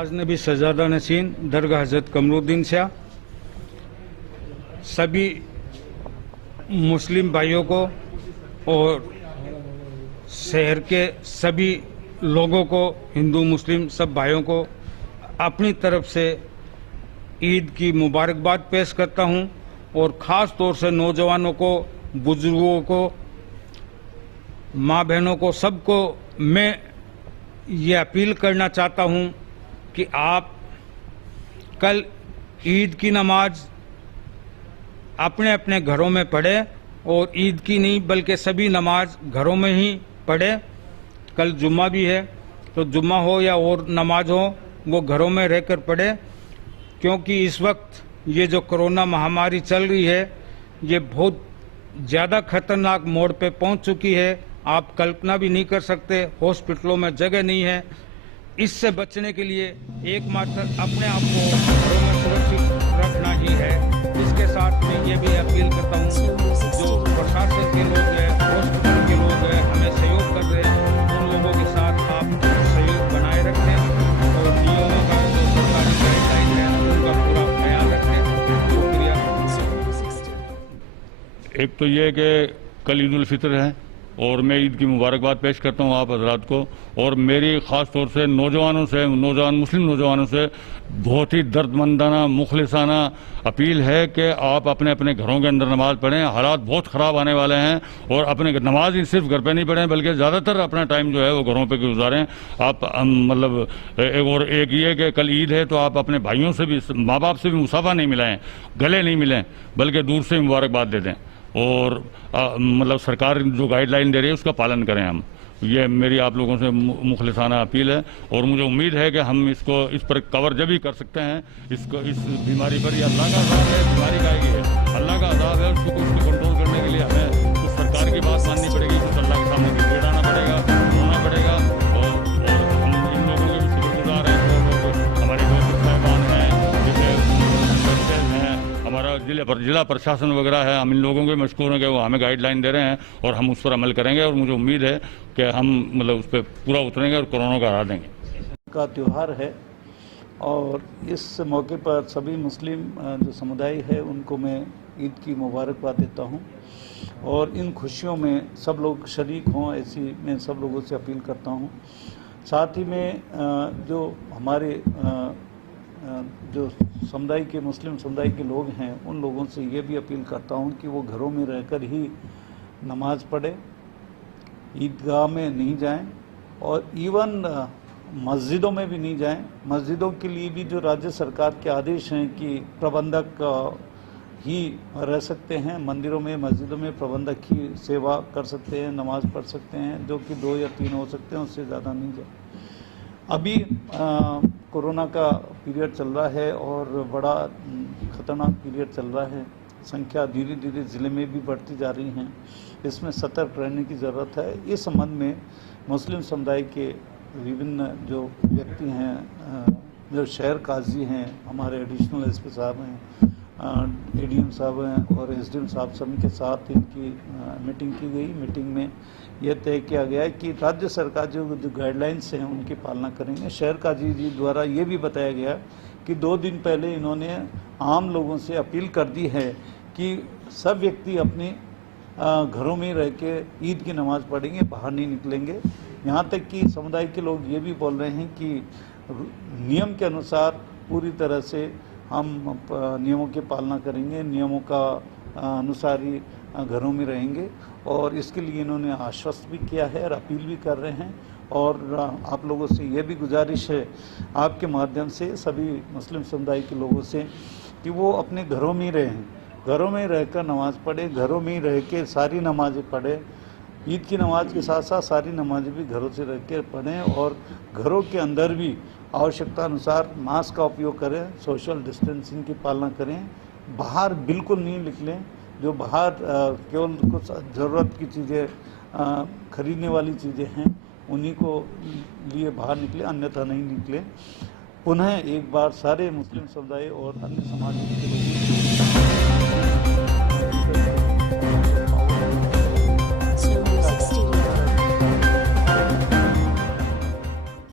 ताज नबी सजादा नसीन दरगाह हजरत कमरुद्दीन शाह सभी मुस्लिम भाइयों को और शहर के सभी लोगों को, हिंदू मुस्लिम सब भाइयों को अपनी तरफ से ईद की मुबारकबाद पेश करता हूं और ख़ास तौर से नौजवानों को, बुजुर्गों को, माँ बहनों को, सबको मैं ये अपील करना चाहता हूं कि आप कल ईद की नमाज अपने अपने घरों में पढ़ें और ईद की नहीं बल्कि सभी नमाज घरों में ही पढ़ें। कल जुम्मा भी है तो जुम्मा हो या और नमाज हो वो घरों में रहकर पढ़ें, क्योंकि इस वक्त ये जो कोरोना महामारी चल रही है ये बहुत ज़्यादा खतरनाक मोड़ पे पहुंच चुकी है। आप कल्पना भी नहीं कर सकते, हॉस्पिटलों में जगह नहीं है। इससे बचने के लिए एकमात्र अपने आप को घरों में सुरक्षित रखना ही है। इसके साथ मैं ये भी अपील करता हूँ जो प्रशासन के लोग हैं, हॉस्पिटल के लोग हैं, हमें सहयोग कर रहे हैं, उन लोगों के साथ आप सहयोग बनाए रखें और नियमों का जो सरकारी गाइडलाइन है उनका पूरा ख्याल रखें। शुक्रिया। एक तो ये कि कल ईद उल फितर है और मैं ईद की मुबारकबाद पेश करता हूँ आप हजरात को, और मेरी ख़ास तौर से नौजवान मुस्लिम नौजवानों से बहुत ही दर्दमंदाना मुखलिसाना अपील है कि आप अपने अपने घरों के अंदर नमाज पढ़ें। हालात बहुत ख़राब आने वाले हैं और अपने नमाज ही सिर्फ घर पे नहीं पढ़ें बल्कि ज़्यादातर अपना टाइम जो है वो घरों पे गुजारें। आप मतलब एक ये कि कल ईद है तो आप अपने भाइयों से भी, माँ बाप से भी मुसाफा नहीं मिलाएं, गले नहीं मिलें, बल्कि दूर से मुबारकबाद दे दें और मतलब सरकार जो गाइडलाइन दे रही है उसका पालन करें। हम ये मेरी आप लोगों से मुखलिसाना अपील है और मुझे उम्मीद है कि हम इस पर कवर जब ही कर सकते हैं। इस बीमारी पर, ये अल्लाह का अज़ाब है, बीमारी का है, अल्लाह का अज़ाब है, उसको कंट्रोल करने के लिए हमें कुछ सरकार की बात माननी पड़ेगी, कुछ अल्लाह के सामने गिड़गिड़ाना पड़ेगा, रोना पड़ेगा और हम इन लोगों के भी शुक्रगुजार हैं। हमारे दोस्त साहबान हैं, जैसे हैं, हमारा जिला प्रशासन वगैरह है, हम इन लोगों के मशकूर हैं कि वो हमें गाइडलाइन दे रहे हैं और हम उस पर अमल करेंगे और मुझे उम्मीद है कि हम मतलब उस पर पूरा उतरेंगे और कोरोना को हरा देंगे। का त्यौहार है और इस मौके पर सभी मुस्लिम जो समुदाय है उनको मैं ईद की मुबारकबाद देता हूं और इन खुशियों में सब लोग शरीक हों, ऐसी मैं सब लोगों से अपील करता हूं। साथ ही में जो हमारे जो समुदाय के, मुस्लिम समुदाय के लोग हैं उन लोगों से ये भी अपील करता हूं कि वो घरों में रहकर ही नमाज पढ़े, ईदगाह में नहीं जाएं और इवन मस्जिदों में भी नहीं जाएं। मस्जिदों के लिए भी जो राज्य सरकार के आदेश हैं कि प्रबंधक ही रह सकते हैं, मंदिरों में, मस्जिदों में प्रबंधक ही सेवा कर सकते हैं, नमाज पढ़ सकते हैं, जो कि 2 या 3 हो सकते हैं, उससे ज़्यादा नहीं जाए। अभी कोरोना का पीरियड चल रहा है और बड़ा ख़तरनाक पीरियड चल रहा है। संख्या धीरे धीरे ज़िले में भी बढ़ती जा रही हैं, इसमें सतर्क रहने की ज़रूरत है। इस संबंध में मुस्लिम समुदाय के विभिन्न जो व्यक्ति हैं, जो शहर काजी हैं, हमारे एडिशनल एसपी साहब हैं, एडीएम साहब हैं और एसडीएम साहब, सभी के साथ इनकी मीटिंग की गई। मीटिंग में यह तय किया गया है कि राज्य सरकार जो गाइडलाइंस हैं उनकी पालना करेंगे। शहर काजी जी द्वारा ये भी बताया गया कि 2 दिन पहले इन्होंने आम लोगों से अपील कर दी है कि सब व्यक्ति अपने घरों में रह के ईद की नमाज़ पढ़ेंगे, बाहर नहीं निकलेंगे। यहाँ तक कि समुदाय के लोग ये भी बोल रहे हैं कि नियम के अनुसार पूरी तरह से हम नियमों की पालना करेंगे, नियमों का अनुसार ही घरों में रहेंगे और इसके लिए इन्होंने आश्वस्त भी किया है और अपील भी कर रहे हैं। और आप लोगों से ये भी गुजारिश है आपके माध्यम से सभी मुस्लिम समुदाय के लोगों से कि वो अपने घरों में ही रहें, घरों में रहकर नमाज़ पढ़े, घरों में ही रह के सारी नमाज़ें पढ़े। ईद की नमाज के साथ साथ सारी नमाज़ें भी घरों से रह कर पढ़ें और घरों के अंदर भी आवश्यकता अनुसार मास्क का उपयोग करें, सोशल डिस्टेंसिंग की पालना करें, बाहर बिल्कुल नहीं निकलें। जो बाहर केवल कुछ ज़रूरत की चीज़ें खरीदने वाली चीज़ें हैं उन्हीं को लिए बाहर निकले, अन्यथा नहीं निकले। पुनः एक बार सारे मुस्लिम समुदाय और अन्य समाज के लोगों